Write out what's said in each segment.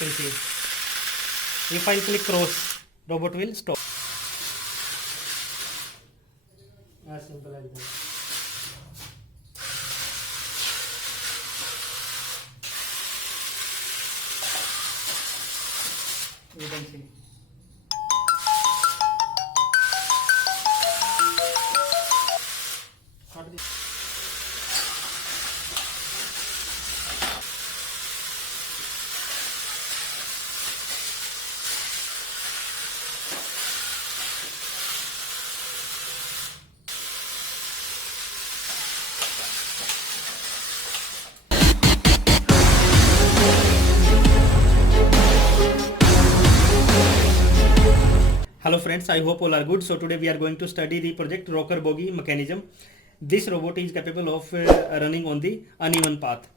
can see. If I click cross, robot will stop. As simple as that. You can see. Not this. Hello friends, I hope all are good. So today we are going to study the project Rocker Bogie Mechanism. This robot is capable of running on the uneven path.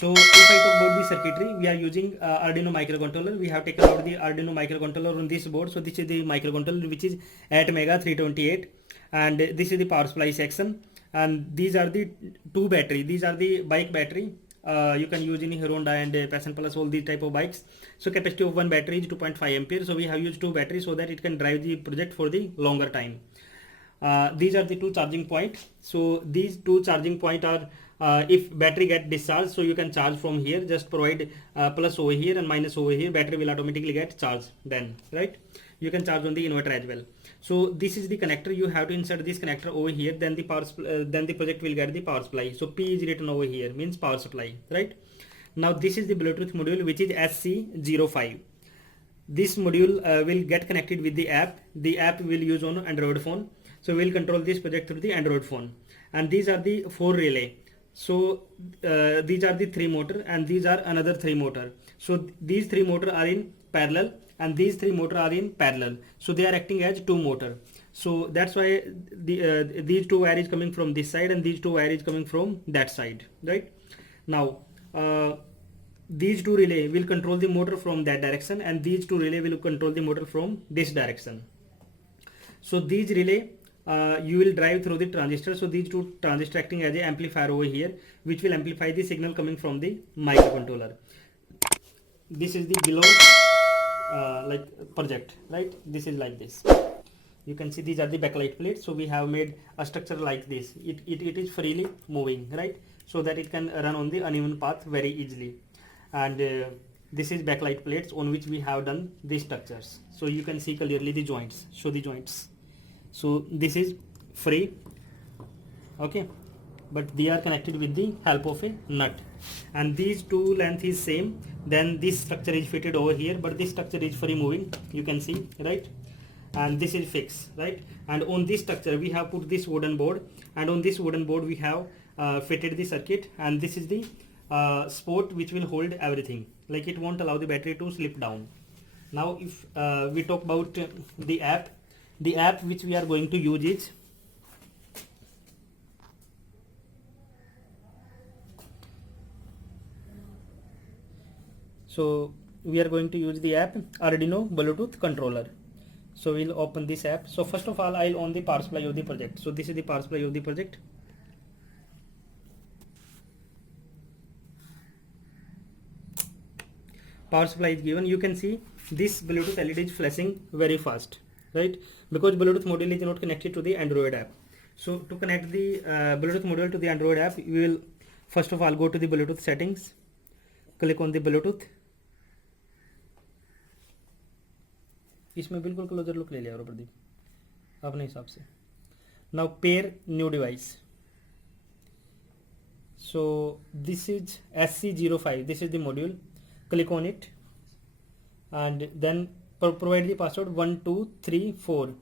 So if I talk about the circuitry, we are using Arduino Microcontroller. We have taken out the Arduino Microcontroller on this board. So this is the microcontroller which is 8 Mega 328, and this is the power supply section. And these are the two battery. These are the bike battery. You can use in Hero Honda and Passion Plus, all these type of bikes. So capacity of one battery is 2.5 ampere. So we have used two batteries so that it can drive the project for the longer time. These are the two charging point. So these two charging point are if battery get discharged, so you can charge from here. Just provide plus over here and minus over here. Battery will automatically get charged. Then right, you can charge on the inverter as well. So this is the connector. You have to insert this connector over here. Then the power then the project will get the power supply. So P is written over here, means power supply. Right. Now this is the Bluetooth module which is SC05. This module will get connected with the app. The app will use on Android phone. So we will control this project through the Android phone. And these are the 4 relay. So these are the 3 motor, and these are another 3 motor. So these 3 motor are in parallel, and these 3 motor are in parallel. So they are acting as 2 motor. So that's why these 2 wire is coming from this side and these 2 wire is coming from that side. Right. Now these 2 relay will control the motor from that direction, and these 2 relay will control the motor from this direction. So these relay you will drive through the transistor. So these 2 transistor acting as a amplifier over here, which will amplify the signal coming from the microcontroller. This is the below like project, right? This is like this. You can see these are the backlight plates. So we have made a structure like this. It is freely moving, right? So that it can run on the uneven path very easily. And this is backlight plates on which we have done these structures. So you can see clearly the joints. Show the joints. So this is free, okay, but they are connected with the help of a nut, and these 2 length is same. Then this structure is fitted over here, but this structure is free moving, you can see, right? And this is fixed, right? And on this structure we have put this wooden board, and on this wooden board we have fitted the circuit, and this is the support which will hold everything, like it won't allow the battery to slip down. Now if we talk about the app which we are going to use is we are going to use the app Arduino Bluetooth controller. So we'll open this app. So first of all, I'll on the power supply of the project. So this is the power supply of the project. Power supply is given. You can see this Bluetooth LED is flashing very fast, right? Because Bluetooth module is not connected to the Android app. So to connect the Bluetooth module to the Android app, we will first of all go to the Bluetooth settings, click on the Bluetooth. इसमें बिल्कुल closure look ले लिया और प्रदीप अपने हिसाब से. Now pair new device. So this is SC05. This is the module. Click on it, and then provide the password 1234.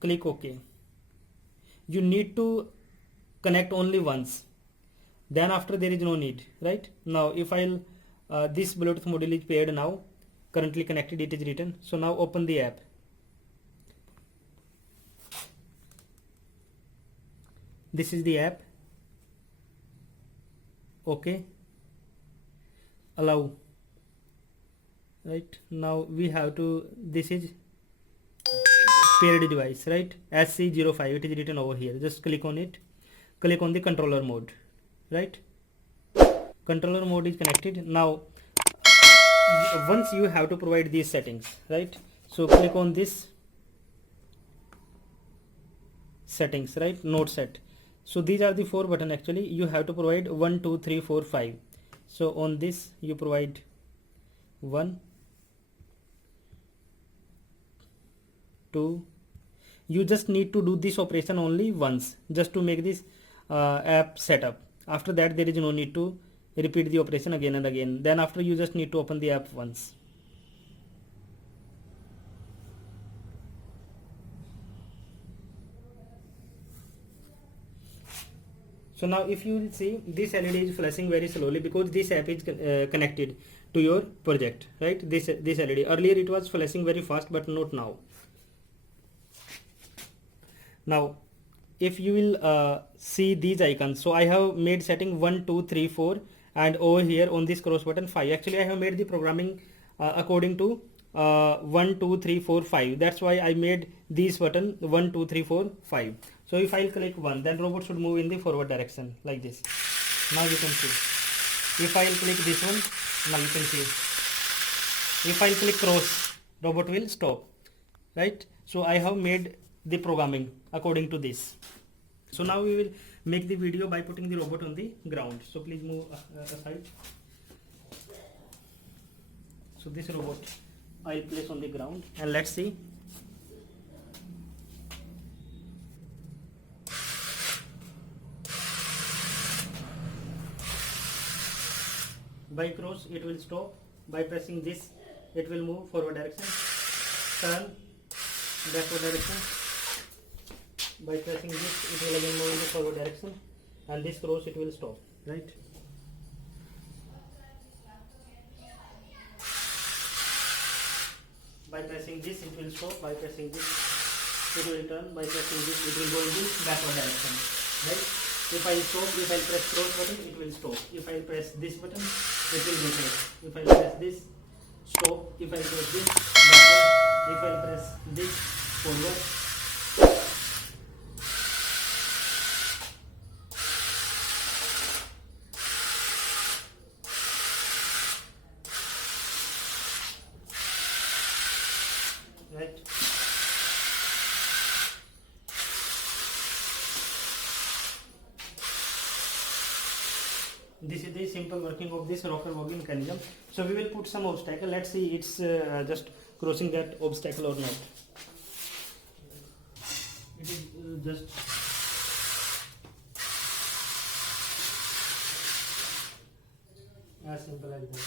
Click OK. You need to connect only once. Then after there is no need, right? Now if I'll this Bluetooth module is paired now, currently connected, it is written. So now open the app. This is the app. Okay. Allow. Right. Now we have to, this is paired device, right? SC05, it is written over here. Just click on it. Click on the controller mode, right? Controller mode is connected. Now once you have to provide these settings, right? So click on this settings, right? Node set. So these are the 4 button. Actually you have to provide 1 2 3 4 5. So on this you provide 1 2. You just need to do this operation only once, just to make this app setup. After that there is no need to repeat the operation again and again. Then after, you just need to open the app once. So now if you will see, this LED is flashing very slowly because this app is connected to your project, right? This LED, earlier it was flashing very fast, but not now. Now if you will see these icons, so I have made setting 1 2 3 4, and over here on this cross button 5. Actually I have made the programming according to 1 2 3 4 5. That's why I made this button 1 2 3 4 5. So if I click 1, then robot should move in the forward direction like this. Now you can see. If I click this one, now you can see. If I click cross, robot will stop, right? So I have made the programming according to this. So now we will make the video by putting the robot on the ground. So please move aside. So this robot I'll place on the ground, and let's see. By cross it will stop. By pressing this it will move forward direction, turn backward direction. By pressing this it will again move in the forward direction, and this cross it will stop, right? By pressing this it will stop. By pressing this it will turn. By pressing this it will go in the backward direction, right? If I stop, if I press cross button, it will stop. If I press this button, it will rotate. If I press this, stop. If I press this, backward. If I press this, forward. Right? This is the simple working of this rocker bogie mechanism. So we will put some obstacle. Let's see it's just crossing that obstacle or not. It is just as simple as that.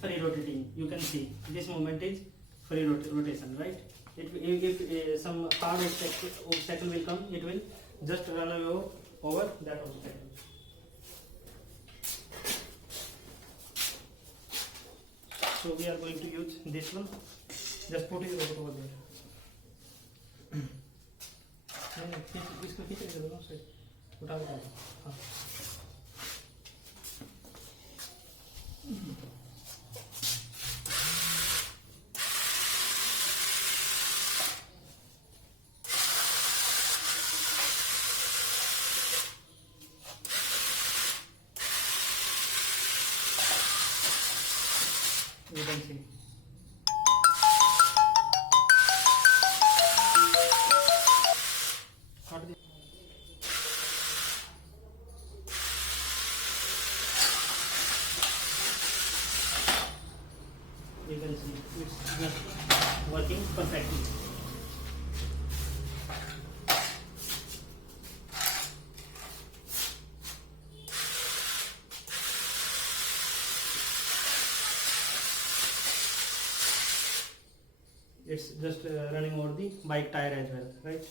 Free rotating, you can see this movement is free rotation, right? If some hard obstacle will come, it will just run away over that obstacle. So we are going to use this one. Just put it over there. इसको खींचेंगे दोनों से उठा के हाँ. You can see. You can see it's just working perfectly. It's just running over the bike tire as well, right?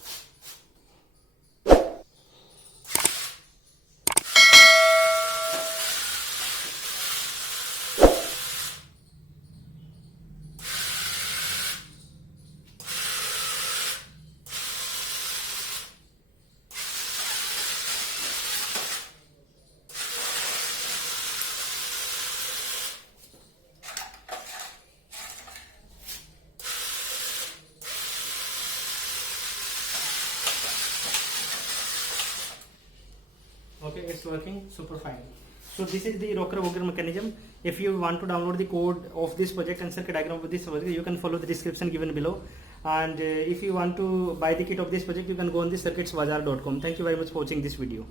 Okay, it's working super fine. So this is the Rocker Bogie mechanism. If you want to download the code of this project and circuit diagram of this project, you can follow the description given below. And if you want to buy the kit of this project, you can go on the circuitsbazaar.com. Thank you very much for watching this video.